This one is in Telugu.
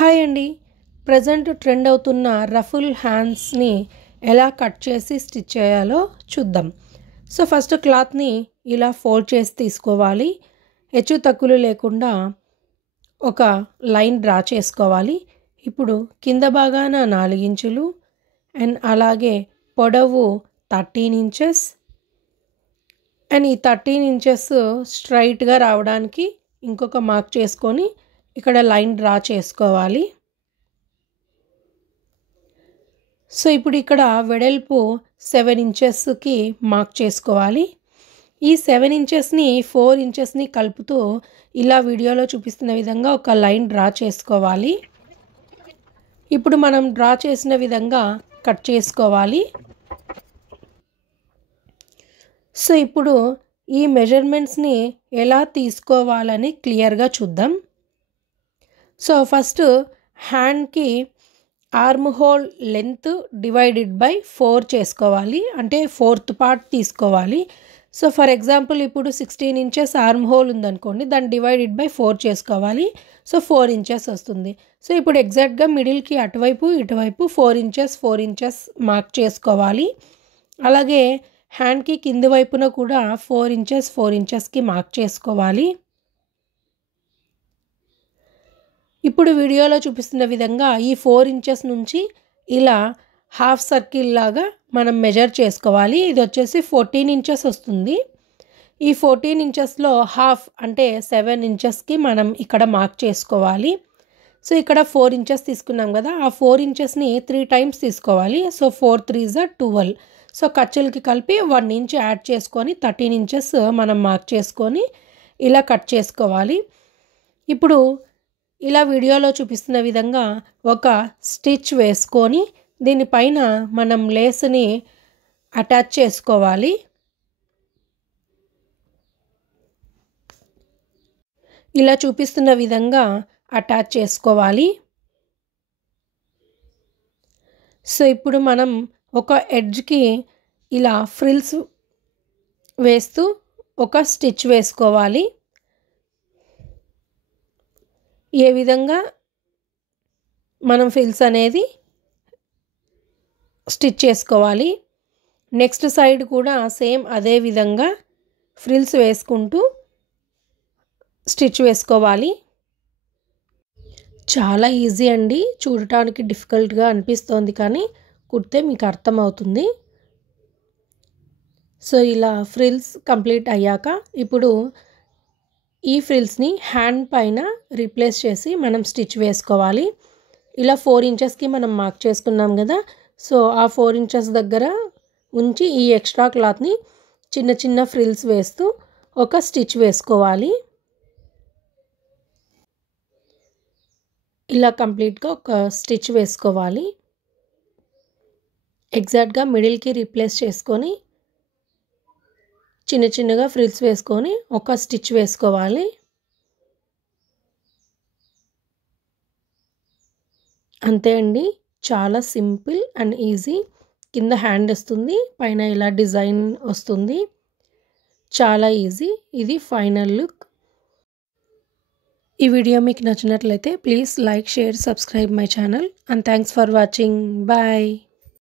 హాయ్ అండి. ప్రజెంట్ ట్రెండ్ అవుతున్న రఫుల్ హ్యాండ్స్ని ఎలా కట్ చేసి స్టిచ్ చేయాలో చూద్దాం. సో ఫస్ట్ క్లాత్ని ఇలా ఫోల్డ్ చేసి తీసుకోవాలి. హెచ్చు తగ్గులు లేకుండా ఒక లైన్ డ్రా చేసుకోవాలి. ఇప్పుడు కింద భాగాన 4 ఇంచులు అండ్ అలాగే పొడవు 13 ఇంచెస్ అండ్ ఈ 13 ఇంచెస్ స్ట్రైట్గా రావడానికి ఇంకొక మార్క్ చేసుకొని ఇక్కడ లైన్ డ్రా చేసుకోవాలి. సో ఇప్పుడు ఇక్కడ వెడల్పు 7 ఇంచెస్కి మార్క్ చేసుకోవాలి. ఈ 7 ఇంచెస్ని 4 ఇంచెస్ని కలుపుతూ ఇలా వీడియోలో చూపిస్తున్న విధంగా ఒక లైన్ డ్రా చేసుకోవాలి. ఇప్పుడు మనం డ్రా చేసిన విధంగా కట్ చేసుకోవాలి. సో ఇప్పుడు ఈ మెజర్మెంట్స్ని ఎలా తీసుకోవాలని క్లియర్గా చూద్దాం. సో ఫస్ట్ హ్యాండ్కి arm whole length divided by 4 చేసుకోవాలి. అంటే 4th పార్ట్ తీసుకోవాలి. సో ఫర్ ఎగ్జాంపుల్ ఇప్పుడు 16 ఇంచెస్ ఆర్మ్ హోల్ ఉందనుకోండి, దాన్ని డివైడెడ్ బై 4 చేసుకోవాలి. సో 4 ఇంచెస్ వస్తుంది. సో ఇప్పుడు ఎగ్జాక్ట్గా మిడిల్కి అటువైపు ఇటువైపు 4 ఇంచెస్ మార్క్ చేసుకోవాలి. అలాగే హ్యాండ్కి కింది వైపున కూడా 4 ఇంచెస్కి మార్క్ చేసుకోవాలి. ఇప్పుడు వీడియోలో చూపిస్తున్న విధంగా ఈ 4 ఇంచెస్ నుంచి ఇలా హాఫ్ సర్కిల్ లాగా మనం మెజర్ చేసుకోవాలి. ఇది వచ్చేసి 14 ఇంచెస్ వస్తుంది. ఈ 14 ఇంచెస్లో హాఫ్ అంటే 7 ఇంచెస్కి మనం ఇక్కడ మార్క్ చేసుకోవాలి. సో ఇక్కడ 4 ఇంచెస్ తీసుకున్నాం కదా, ఆ 4 ఇంచెస్ని 3 టైమ్స్ తీసుకోవాలి. So 4 3s 12. సో ఖర్చులకి కలిపి 1 ఇంచ్ యాడ్ చేసుకొని 13 ఇంచెస్ మనం మార్క్ చేసుకొని ఇలా కట్ చేసుకోవాలి. ఇప్పుడు ఇలా వీడియోలో చూపిస్తున్న విధంగా ఒక స్టిచ్ వేసుకొని దీనిపైన మనం లేస్ని అటాచ్ చేసుకోవాలి. ఇలా చూపిస్తున్న విధంగా అటాచ్ చేసుకోవాలి. సో ఇప్పుడు మనం ఒక ఎడ్జ్కి ఇలా ఫ్రిల్స్ వేస్తూ ఒక స్టిచ్ వేసుకోవాలి. ఏ విధంగా మనం ఫ్రిల్స్ అనేది స్టిచ్ చేసుకోవాలి. నెక్స్ట్ సైడ్ కూడా సేమ్ అదే విధంగా ఫ్రిల్స్ వేసుకుంటూ స్టిచ్ వేసుకోవాలి. చాలా ఈజీ అండి. చూడటానికి డిఫికల్ట్గా అనిపిస్తోంది కానీ కుడితే మీకు అర్థమవుతుంది. సో ఇలా ఫ్రిల్స్ కంప్లీట్ అయ్యాక ఇప్పుడు ఈ ఫ్రిల్స్ని హ్యాండ్ పైన రీప్లేస్ చేసి మనం స్టిచ్ వేసుకోవాలి. ఇలా 4 ఇంచెస్కి మనం మార్క్ చేసుకున్నాం కదా, సో ఆ 4 ఇంచెస్ దగ్గర ఉంచి ఈ ఎక్స్ట్రా క్లాత్ని చిన్న చిన్న ఫ్రిల్స్ వేస్తూ ఒక స్టిచ్ వేసుకోవాలి. ఇలా కంప్లీట్గా ఒక స్టిచ్ వేసుకోవాలి. ఎగ్జాక్ట్గా మిడిల్కి రీప్లేస్ చేసుకొని చిన్న చిన్నగా ఫ్రిల్స్ వేసుకొని ఒక స్టిచ్ వేసుకోవాలి. అంతే అండి, చాలా సింపుల్ అండ్ ఈజీ. కింద హ్యాండ్ వస్తుంది, పైన ఇలా డిజైన్ వస్తుంది. చాలా ఈజీ. ఇది ఫైనల్ లుక్. ఈ వీడియో మీకు నచ్చినట్లయితే please like, share, subscribe my channel and thanks for watching. Bye.